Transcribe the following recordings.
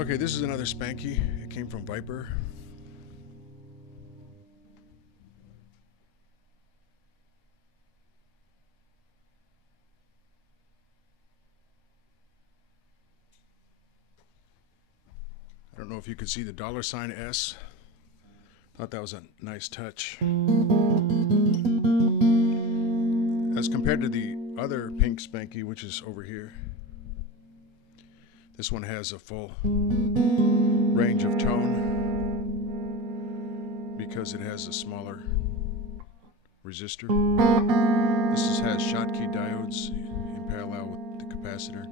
Okay, this is another Spanky. It came from Viper. I don't know if you could see the $S. Thought that was a nice touch. As compared to the other pink Spanky, which is over here, this one has a full range of tone because it has a smaller resistor. This has Schottky diodes in parallel with the capacitor.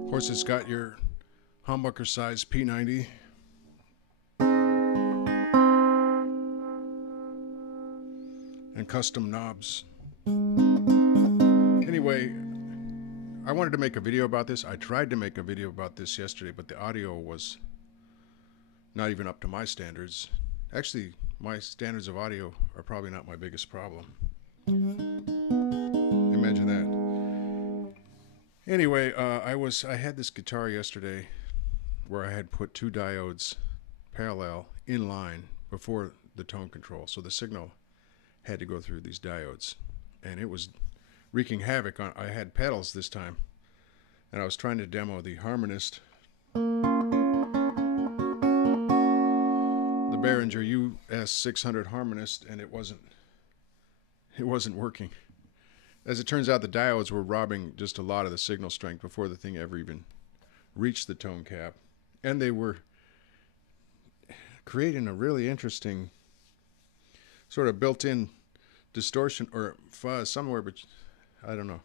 Of course, it's got your humbucker size P90. And custom knobs. Anyway, I wanted to make a video about this. I tried to make a video about this yesterday, but the audio was not even up to my standards. Actually, my standards of audio are probably not my biggest problem. Imagine that. Anyway, I had this guitar yesterday where I had put two diodes parallel in line before the tone control, so the signal had to go through these diodes, and it was wreaking havoc on. I had pedals this time, and I was trying to demo the Harmonist, the Behringer US600 Harmonist, and it wasn't working. As it turns out, the diodes were robbing just a lot of the signal strength before the thing ever even reached the tone cap. And they were creating a really interesting sort of built-in distortion or fuzz somewhere, but I don't know.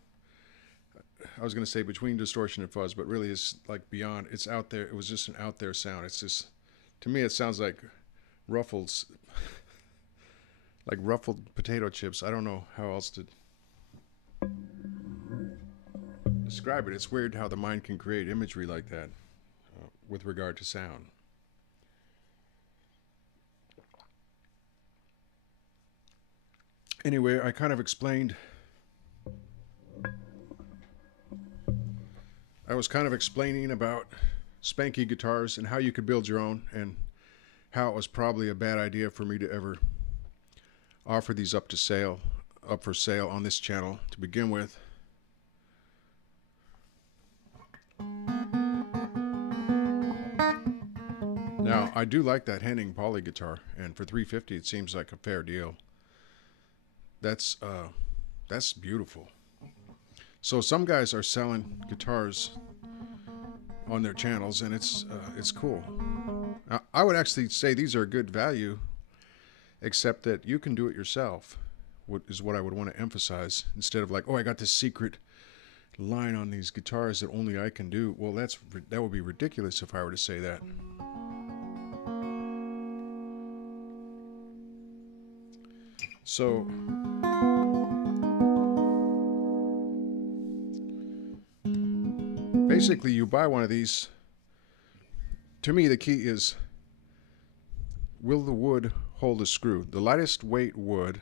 I was going to say between distortion and fuzz, but really it's like beyond. It's out there. It was just an out there sound. It's just, to me, it sounds like ruffles, like ruffled potato chips. I don't know how else to describe it. It's weird how the mind can create imagery like that with regard to sound. Anyway, I kind of explained, I was kind of explaining about Spanky guitars and how you could build your own, and how it was probably a bad idea for me to ever offer these up for sale on this channel to begin with. Now, I do like that Henning Poly guitar, and for $350 it seems like a fair deal. That's beautiful. So some guys are selling guitars on their channels, and it's cool. Now, I would actually say these are good value, except that you can do it yourself, is what I would want to emphasize, instead of like, oh, I got this secret line on these guitars that only I can do. Well, that would be ridiculous if I were to say that. So basically, you buy one of these. To me, the key is, will the wood hold a screw? The lightest weight wood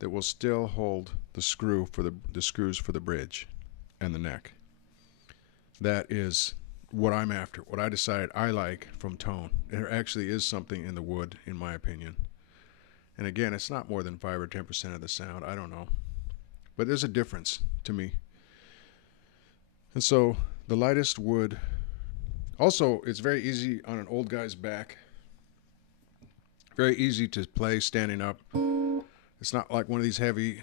that will still hold the screw for the screws for the bridge and the neck. That is what I'm after. What I decided I like from tone. There actually is something in the wood, in my opinion. And again, it's not more than 5 or 10% of the sound. I don't know. But there's a difference to me. And so the lightest wood. Also, it's very easy on an old guy's back Very easy to play standing up. It's not like one of these heavy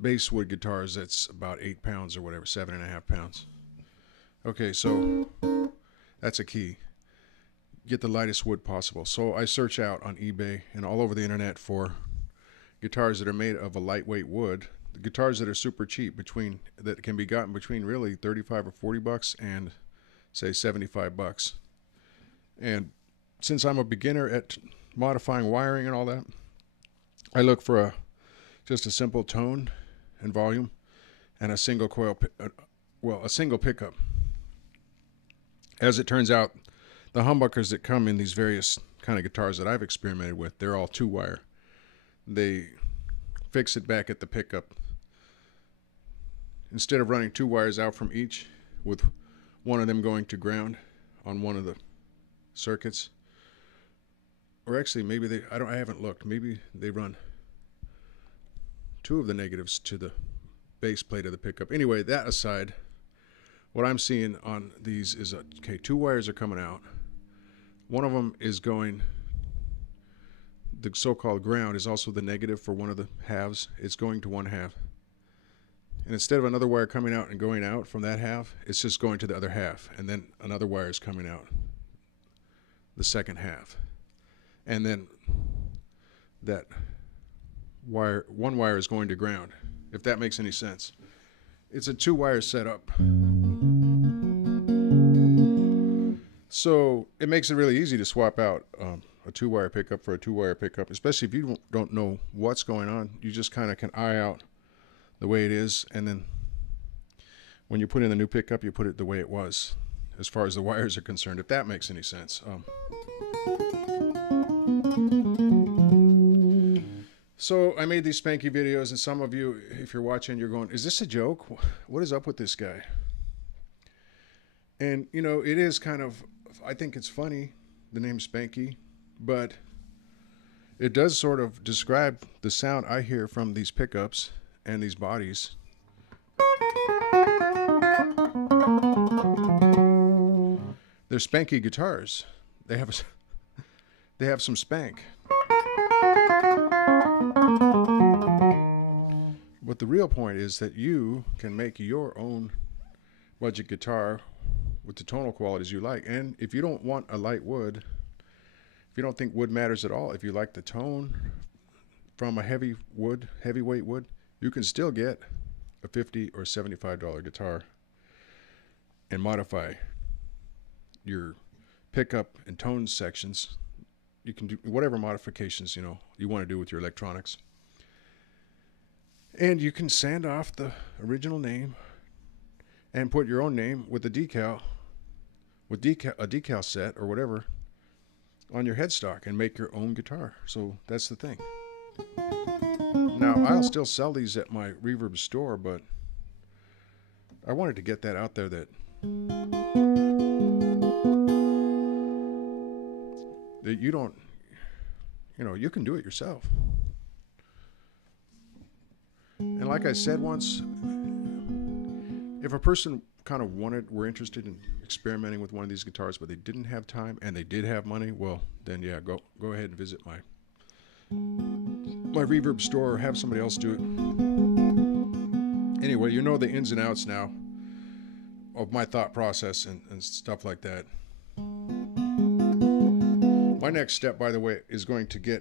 basswood guitars that's about 8 pounds or whatever, 7.5 pounds. Okay, so that's a key. Get the lightest wood possible. So I search out on eBay and all over the internet for guitars that are made of a lightweight wood. The guitars that are super cheap, that can be gotten between really 35 or 40 bucks and say 75 bucks. And since I'm a beginner at modifying wiring and all that, I look for just a simple tone and volume and a single coil, a single pickup. As it turns out, the humbuckers that come in these various kind of guitars that I've experimented with, they're all 2-wire. They fix it back at the pickup. Instead of running 2 wires out from each, with one of them going to ground on one of the circuits, or actually maybe I haven't looked, maybe they run 2 of the negatives to the base plate of the pickup. Anyway, that aside, what I'm seeing on these is, okay, 2 wires are coming out. One of them is going, the so-called ground is also the negative for one of the halves. It's going to one half. And instead of another wire coming out and going out from that half, it's just going to the other half. And then another wire is coming out the second half. And then that wire, one wire is going to ground, if that makes any sense. It's a 2-wire setup. So it makes it really easy to swap out a 2-wire pickup for a 2-wire pickup, especially if you don't know what's going on. You just kind of can eye out the way it is, and then when you put in the new pickup, you put it the way it was as far as the wires are concerned, if that makes any sense. So I made these Spanky videos, and some of you, if you're watching, you're going, is this a joke? What is up with this guy? And, you know, it is kind of, I think it's funny, the name Spanky, but it does sort of describe the sound I hear from these pickups and these bodies. They're Spanky guitars. They have some spank. But the real point is that you can make your own budget guitar with the tonal qualities you like. And if you don't want a light wood, if you don't think wood matters at all, if you like the tone from a heavyweight wood, you can still get a $50 or $75 guitar and modify your pickup and tone sections. You can do whatever modifications you want to do with your electronics. And you can sand off the original name and put your own name with a decal set or whatever on your headstock and make your own guitar. So that's the thing. Now, I'll still sell these at my Reverb store, but I wanted to get that out there that you don't, you can do it yourself. And like I said once, if a person kind of were interested in experimenting with one of these guitars, but they didn't have time and they did have money, well, then yeah, go ahead and visit my Reverb store, or have somebody else do it. Anyway, you know the ins and outs now of my thought process and stuff like that. My next step, by the way, is going to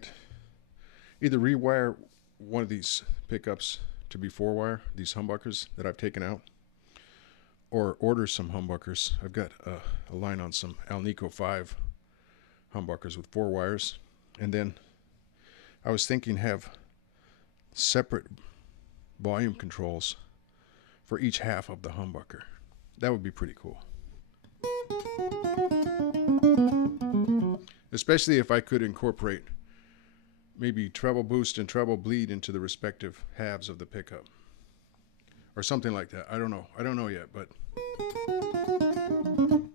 either rewire one of these pickups to be 4-wire, these humbuckers that I've taken out, or order some humbuckers. I've got a line on some Alnico 5 humbuckers with 4 wires, and then I was thinking have separate volume controls for each half of the humbucker. That would be pretty cool. Especially if I could incorporate maybe treble boost and treble bleed into the respective halves of the pickup. Or something like that. I don't know. I don't know yet, but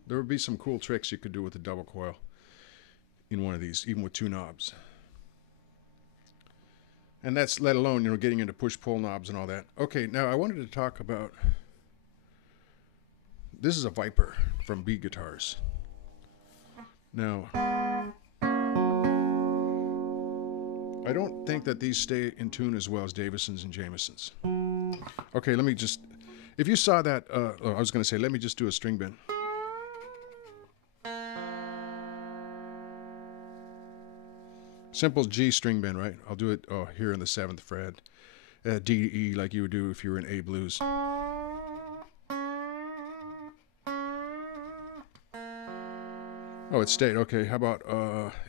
there would be some cool tricks you could do with a double coil in one of these, even with 2 knobs. And that's let alone, getting into push-pull knobs and all that. Okay, now I wanted to talk about, this is a Viper from B Guitars. Now, I don't think that these stay in tune as well as Davison's and Jameson's. Okay, let me just, if you saw that, I was going to say, let me just do a string bend. Simple G string bend, right? I'll do it here in the 7th fret. D to E like you would do if you were in A blues. Oh, it stayed. Okay, how about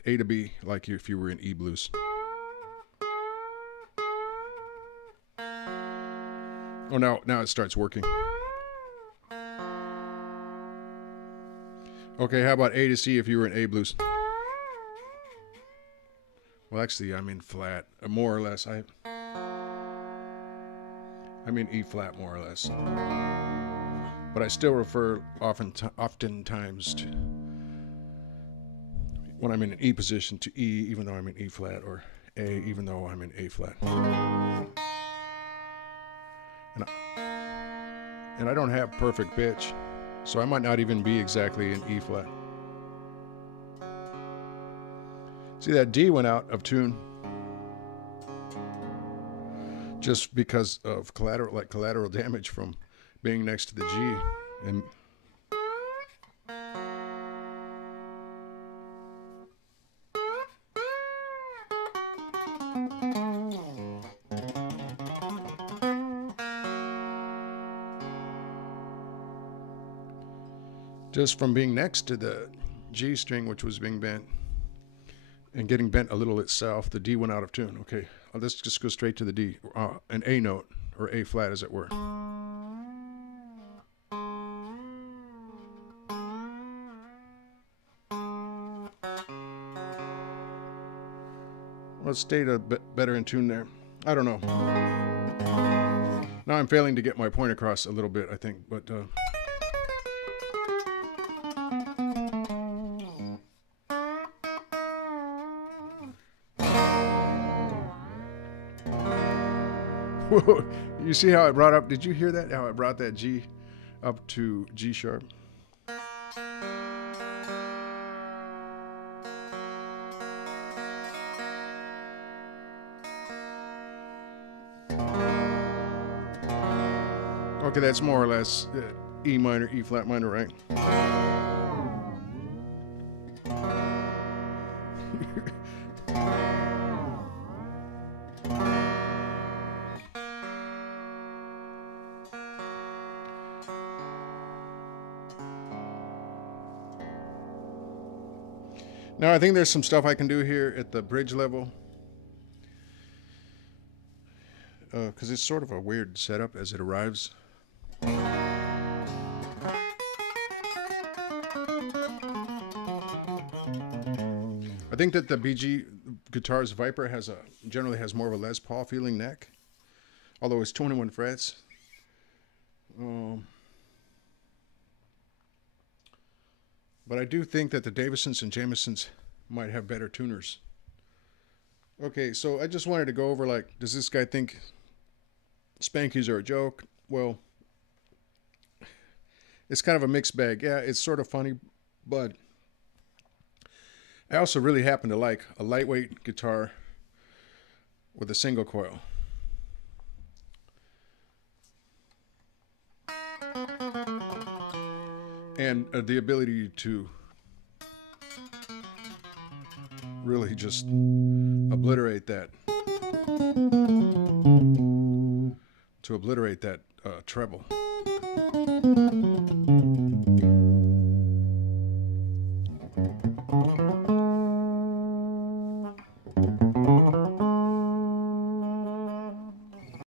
A to B like if you were in E blues? Oh, now it starts working. Okay, how about A to C if you were in A blues? Well, actually, I'm in flat, more or less. I'm in E flat, more or less. But I still refer oftentimes to, when I'm in an E position, to E even though I'm in E flat, or A even though I'm in A flat. And I don't have perfect pitch, so I might not even be exactly in E flat. See, that D went out of tune just because of collateral damage from being next to the G. And just from being next to the G string, which was being bent, and getting bent a little itself, the D went out of tune. Okay, let's just go straight to the D, an A note, or A flat as it were. Let's stay a bit better in tune there. I don't know. Now I'm failing to get my point across a little bit, I think, but you see how I brought up, did you hear that? How I brought that G up to G sharp? Okay, that's more or less E minor, E flat minor, right? Now I think there's some stuff I can do here at the bridge level, because it's sort of a weird setup as it arrives. I think that the BG guitar's Viper generally has more of a Les Paul feeling neck, although it's 21 frets. But I do think that the Davisons and Jamesons might have better tuners. Okay, so I just wanted to go over, like, does this guy think Spankies are a joke? Well, it's kind of a mixed bag. Yeah, it's sort of funny, but I also really happen to like a lightweight guitar with a single coil. And the ability to really just obliterate that. To obliterate that treble.